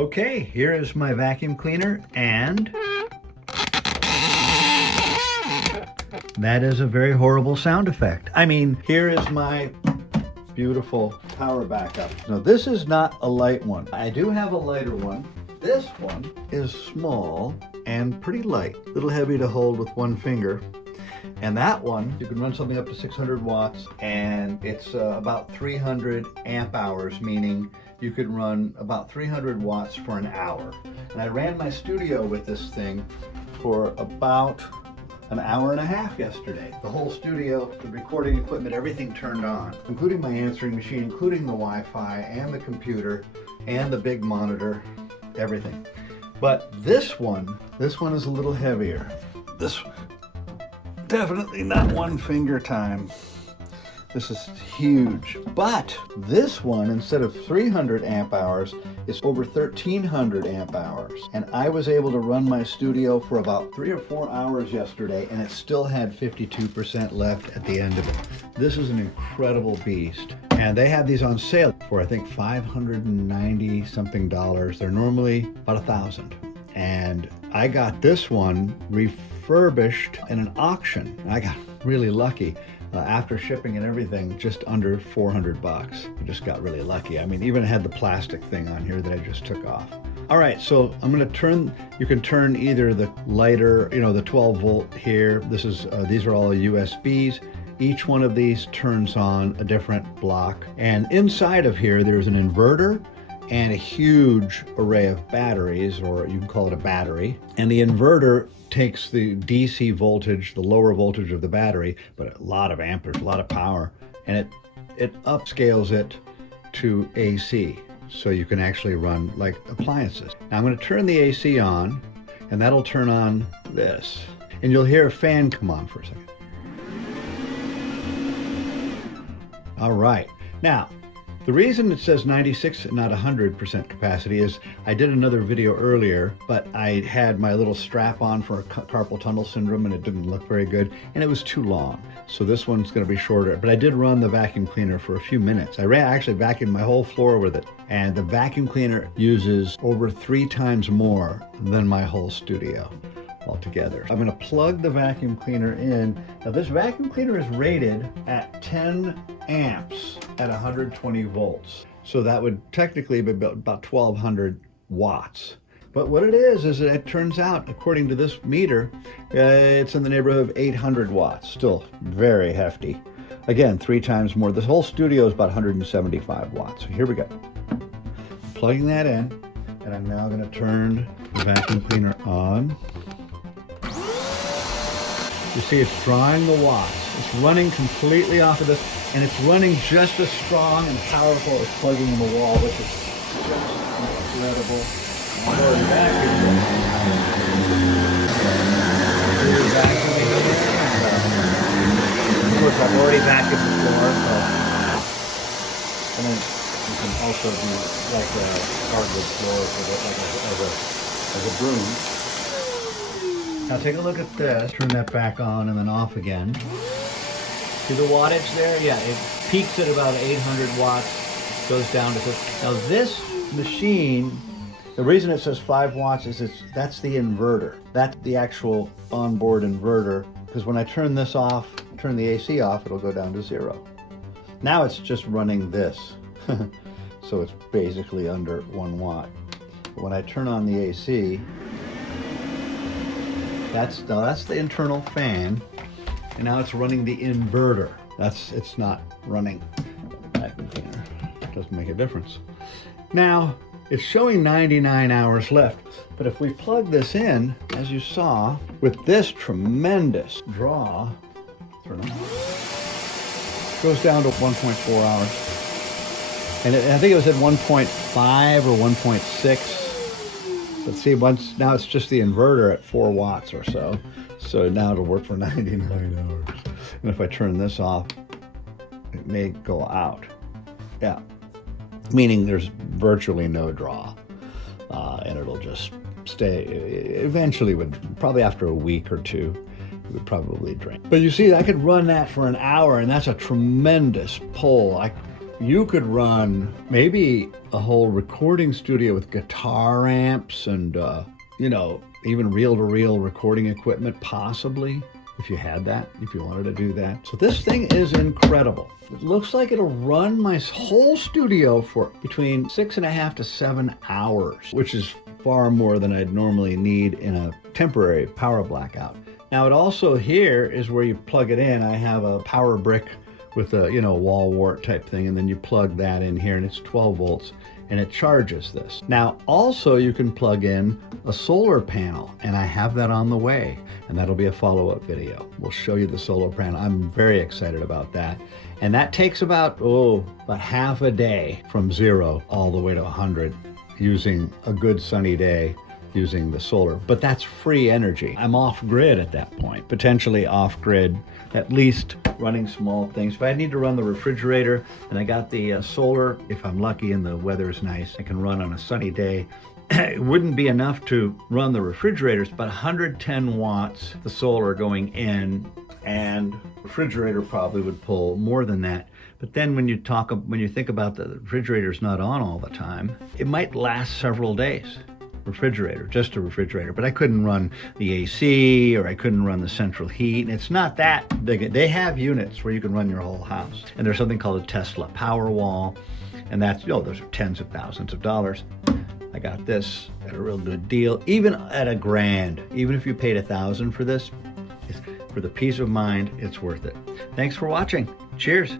Okay, here is my vacuum cleaner, and that is a very horrible sound effect. I mean, here is my beautiful power backup. Now, this is not a light one. I do have a lighter one. This one is small and pretty light, a little heavy to hold with one finger. And that one, you can run something up to 600 watts, and it's about 300 amp hours, meaning you could run about 300 watts for an hour. And I ran my studio with this thing for about an hour and a half yesterday. The whole studio, the recording equipment, everything turned on, including my answering machine, including the Wi-Fi and the computer and the big monitor, everything. But this one is a little heavier. This definitely not one finger time. This is huge. But this one, instead of 300 amp hours, is over 1300 amp hours. And I was able to run my studio for about 3 or 4 hours yesterday, and it still had 52% left at the end of it. This is an incredible beast. And they have these on sale for, I think, $590 something. They're normally about $1,000. And I got this one refurbished in an auction. I got really lucky. After shipping and everything, just under 400 bucks. I just got really lucky. I mean, even had the plastic thing on here that I just took off. All right, so I'm gonna turn, you can turn either the lighter, the 12 volt here. This is, these are all USBs. Each one of these turns on a different block. And inside of here, there's an inverter and a huge array of batteries, or you can call it a battery. And the inverter takes the DC voltage, the lower voltage of the battery, but a lot of amperes, a lot of power, and it upscales it to AC. So you can actually run like appliances. Now I'm gonna turn the AC on, and that'll turn on this. And you'll hear a fan come on for a second. All right, now, the reason it says 96 and not 100% capacity is I did another video earlier, but I had my little strap on for carpal tunnel syndrome, and it didn't look very good, and it was too long. So this one's gonna be shorter, but I did run the vacuum cleaner for a few minutes. I actually vacuumed my whole floor with it, and the vacuum cleaner uses over 3 times more than my whole studio altogether. I'm gonna plug the vacuum cleaner in. Now this vacuum cleaner is rated at 10 amps at 120 volts. So that would technically be about 1200 watts. But what it is it turns out, according to this meter, it's in the neighborhood of 800 watts. Still very hefty. Again, 3 times more. This whole studio is about 175 watts. So here we go. Plugging that in, and I'm now gonna turn the vacuum cleaner on. You see it's drawing the watts. It's running completely off of this, and it's running just as strong and powerful as plugging in the wall, which is just incredible. I'm already vacuuming. Of course, I've already vacuumed the floor, and then you can also do like a hardwood floor as a broom. Now take a look at this, turn that back on and then off again. See the wattage there? Yeah, it peaks at about 800 watts, goes down to this. Now this machine, the reason it says 5 watts is that's the inverter. That's the actual onboard inverter, because when I turn this off, turn the AC off, it'll go down to 0. Now it's just running this. So it's basically under 1 watt. But when I turn on the AC, that's the internal fan, and now it's running the inverter. It's not running the vacuum cleaner. It doesn't make a difference. Now, it's showing 99 hours left, but if we plug this in, as you saw, with this tremendous draw, turn on, goes down to 1.4 hours. And I think it was at 1.5 or 1.6. But see, now it's just the inverter at 4 watts or so. So now it'll work for 99 hours. And if I turn this off, it may go out. Yeah, meaning there's virtually no draw. And it'll just stay. Eventually, probably after a week or two, it would probably drain. But you see, I could run that for an hour, and that's a tremendous pull. you could run maybe a whole recording studio with guitar amps and, even reel-to-reel recording equipment, possibly, if you had that, if you wanted to do that. So this thing is incredible. It looks like it'll run my whole studio for between 6.5 to 7 hours, which is far more than I'd normally need in a temporary power blackout. Now it also here is where you plug it in. I have a power brick with a, wall wart type thing, and then you plug that in here and it's 12 volts and it charges this. Now also you can plug in a solar panel, and I have that on the way, and that'll be a follow-up video. We'll show you the solar panel. I'm very excited about that. And that takes about half a day from 0 all the way to 100 using a good sunny day using the solar. But that's free energy. I'm off grid at that point, potentially off grid, at least running small things. If I need to run the refrigerator and I got the solar, if I'm lucky and the weather is nice, I can run on a sunny day. It wouldn't be enough to run the refrigerators, but 110 watts, the solar going in, and refrigerator probably would pull more than that. But then when you think about the refrigerator's not on all the time, it might last several days. Just a refrigerator, but I couldn't run the AC, or I couldn't run the central heat. And it's not that big. They have units where you can run your whole house. And there's something called a Tesla Powerwall, and that's, those are tens of thousands of dollars. I got this at a real good deal, even at $1,000. Even if you paid $1,000 for this, for the peace of mind, it's worth it. Thanks for watching. Cheers.